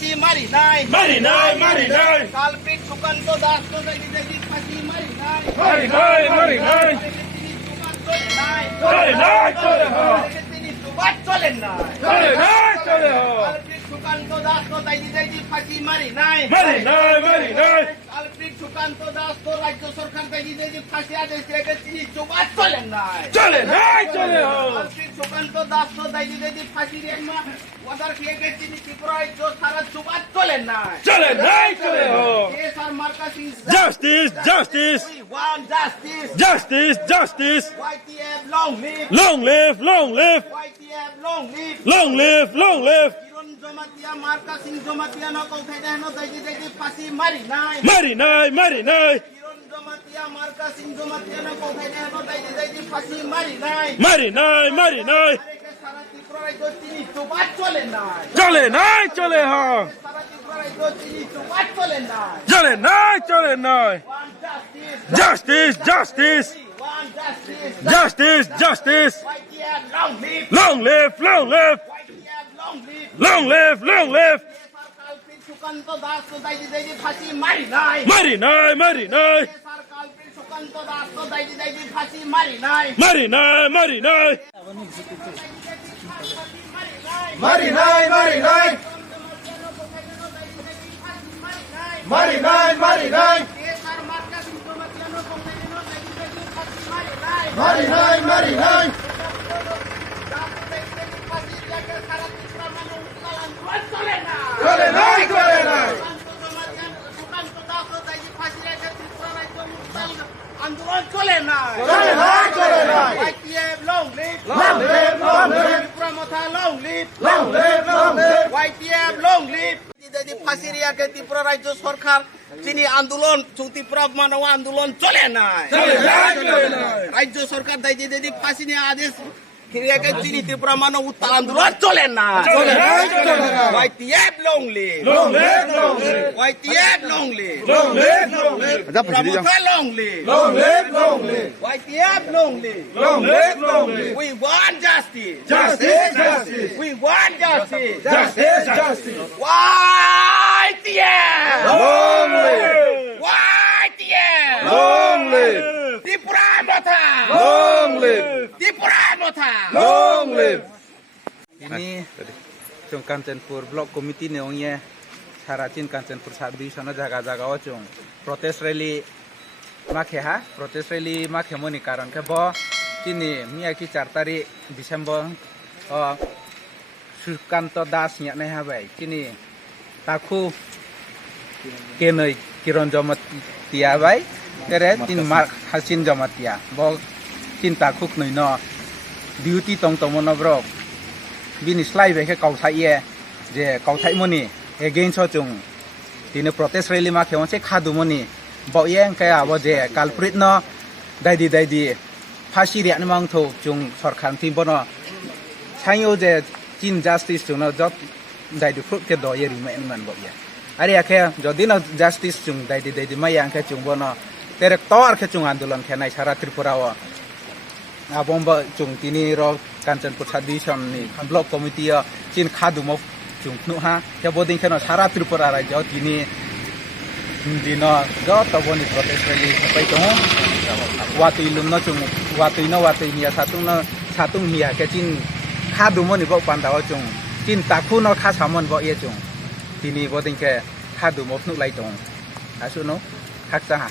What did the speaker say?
ফাঁসি মারি নাই কালপিট সুকান্ত দাস তো দাইদি দাইদি ফাঁসি মারি নাই তিনি সুবাদ চলেন না কালপিট সুকান্ত দাস তো দাইদি দাইদি ফাঁসি মারি নাই কালপিট সুকান্ত দাস তো রাজ্য সরকার দাইদি দাইদি ফাঁসি আদেশ রেখে তিনি সুবাদ চলেন নাই কালপিট সুকান্ত দাস তো দাইদি দাইদি ফাঁসি রেখে ওদার খেয়ে গেছে তিনি ত্রিপুরায় তো সারা সুবাদ চলেন নাই TSR মার্কা Singh Justice! We want justice. Justice! YTF long live. YTF long live. কিরণ জমাতিয়া মার্কা সিং জমাতিয়া নকল খাই দেন দাইদি দাইদি ফাঁসি মারি নাই কিরণ জমাতিয়া মার্কা সিং জমাতিয়া নকল খাই দেন দাইদি দাইদি ফাঁসি মারি নাই সারা ত্রিপুরায় তো তিনি সুবাদ চলেন নাই সারা ত্রিপুরায় তো তিনি সুবাদ চলেন নাই Justice! YTF long live. YTF long live. Culprit Sukanta Das তো দাইদি দাইদি ফাঁসি মারি নাই কালপিট সুকান্ত দাস তো দাইদি দাইদি ফাঁসি মারি নাই TSR মার্কা সিং জমাতিয়া নকল খাই দেন দাইদি দাইদি ফাঁসি মারি নাই আন্দোলন চলে না YTF long live. TIPRA Motha long live. YTF long live. ফাঁসি রিয়াকে ত্রিপুরা রাজ্য সরকার তিনি আন্দোলন ত্রিপুরা মানব আন্দোলন চলে না রাজ্য সরকার দায়িত্ব দিদি ফাঁসি নিয়ে আদেশ তিনি ত্রিপুরা মানব উত্তাল আন্দোলন চলে না YTF long live. YTF long live. TIPRA Motha long live. YTF long live. We want justice. We want justice. YTF TIPRA Motha TIPRA Motha Ini cung Kanchanpur Block Committee neongye saracin Kanchanpur sabdi sana jaga-jaga cung protest rally makhe moni karon ke bo kini miyaki 4 tarik Desember Sukanto Das nya ne habai kini taku kenoi kiron jomat tia bai tere tin mar hasin jomat tia bo tin takuk noi no duty tong tomono brok bini slai be ke kauthai ye je kauthai moni against chung tine protest rally ma khewon se khadu moni bo yeng ka abo je culprit no daidi phasi ria namang tho chung sarkar tin bono sayo je chin justice chung no jot daidi fruit ke do ye remain man bo ye ari akhe jodi no justice chung daidi ma yang ke chung bono tere tor ke chung andolon khe nai sara tripura o abomba chung tini ro Kanchanpur Division ni Block Committee chin khadu mo chung nu ha ke bodin kheno sara tripura ra jo tini dino jo to boni protest rally pai to watui lum no chung watui nia satung hia ke chin khadu mo ni bo pandaw chung chin takhu no kha samon bo ye chung tini bodin ke khadu mo nu lai chung asu no khak sa ha